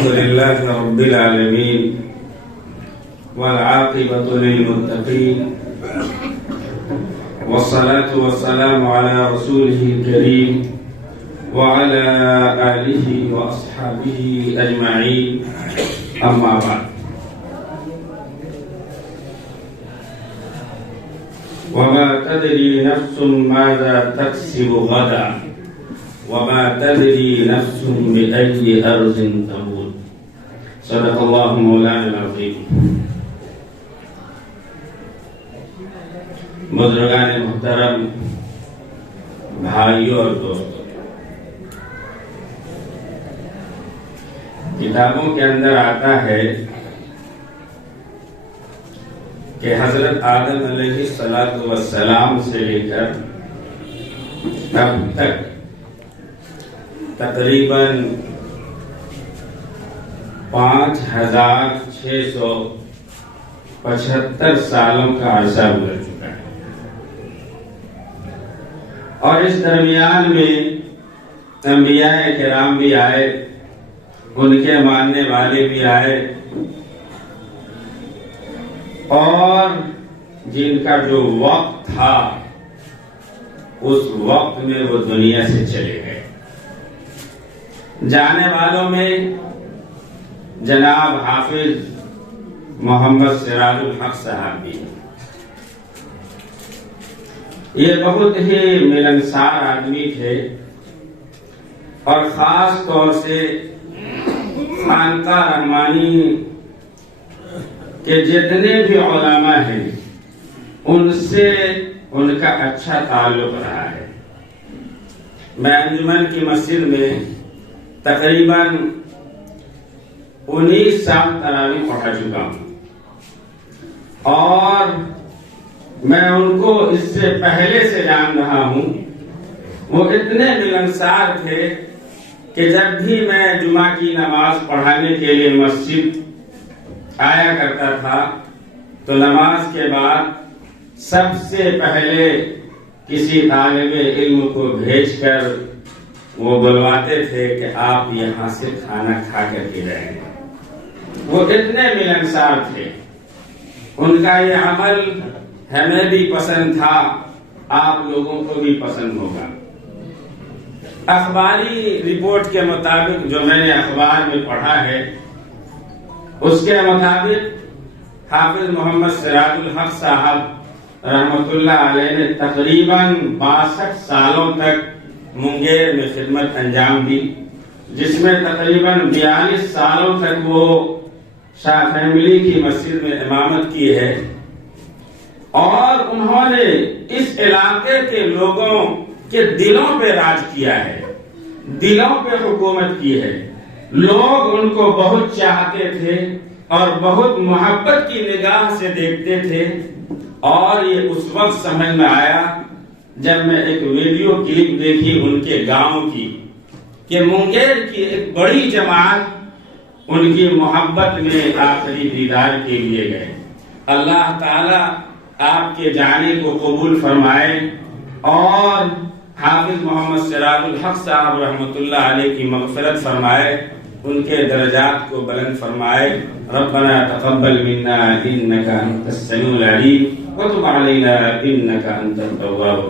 الحمد لله رب العالمين والعاقبة للمتقين والصلاة والسلام على رسوله الكريم وعلى آله وأصحابه أجمعين أما بعد وما تدري نفس ماذا تكسب غدا وما تدري نفس بأي أرض تموت صدق الله مولانا العظيم. بزرگان محترم، بھائیوں اور دوستوں، کتابوں کے اندر آتا ہے کہ حضرت آدم علیہ السلام سے لے کر اب تک تقریباً 5675 سالوں کا عرصہ گزر چکا ہے، اور اس درمیان میں انبیاء کرام بھی آئے، ان کے ماننے والے بھی آئے، اور جن کا جو وقت تھا اس وقت میں وہ دنیا سے چلے گئے۔ جانے والوں میں جناب حافظ محمد سراج الحق صاحب بھی، یہ بہت ہی ملنسار آدمی تھے، اور خاص طور سے خانقاہ رحمانی کہ جتنے بھی علماء ہیں ان سے ان کا اچھا تعلق رہا ہے۔ میں انجمن کی مسجد میں تقریباً 19 سال تراویح پڑھا چکا ہوں، اور میں ان کو اس سے پہلے سے جان رہا ہوں۔ وہ اتنے ملنسار تھے کہ جب بھی میں جمعہ کی نماز پڑھانے کے لیے مسجد آیا کرتا تھا تو نماز کے بعد سب سے پہلے کسی طالب علم کو بھیج کر وہ بلواتے تھے کہ آپ یہاں سے کھانا کھا کر کے جائیں۔ وہ اتنے ملنسار تھے، ان کا یہ عمل ہمیں بھی پسند تھا، آپ لوگوں کو بھی پسند ہوگا۔ اخباری رپورٹ کے مطابق جو میں نے اخبار میں پڑھا ہے، اس کے مطابق حافظ محمد سراج الحق صاحب رحمت اللہ علیہ نے تقریباً 62 سالوں تک منگیر میں خدمت انجام دی، جس میں تقریباً 42 سالوں تک وہ شاہ فیملی کی مسجد میں امامت کی ہے، اور انہوں نے اس علاقے کے لوگوں کے دلوں پہ راج کیا ہے، دلوں پہ حکومت کی ہے۔ لوگ ان کو بہت چاہتے تھے اور بہت محبت کی نگاہ سے دیکھتے تھے، اور یہ اس وقت سمجھ میں آیا جب میں ایک ویڈیو کلپ دیکھی ان کے گاؤں کی کہ منگیر کی ایک بڑی جماعت ان کی محبت میں آخری دیدار کے لیے گئے۔ اللہ تعالی آپ کے جانے کو قبول فرمائے، اور حافظ محمد سراج الحق صاحب رحمت اللہ علیہ کی مغفرت فرمائے، ان کے درجات کو بلند فرمائے۔ ربنا تقبل منا انك انت السميع العليم وتب علينا انك انت التواب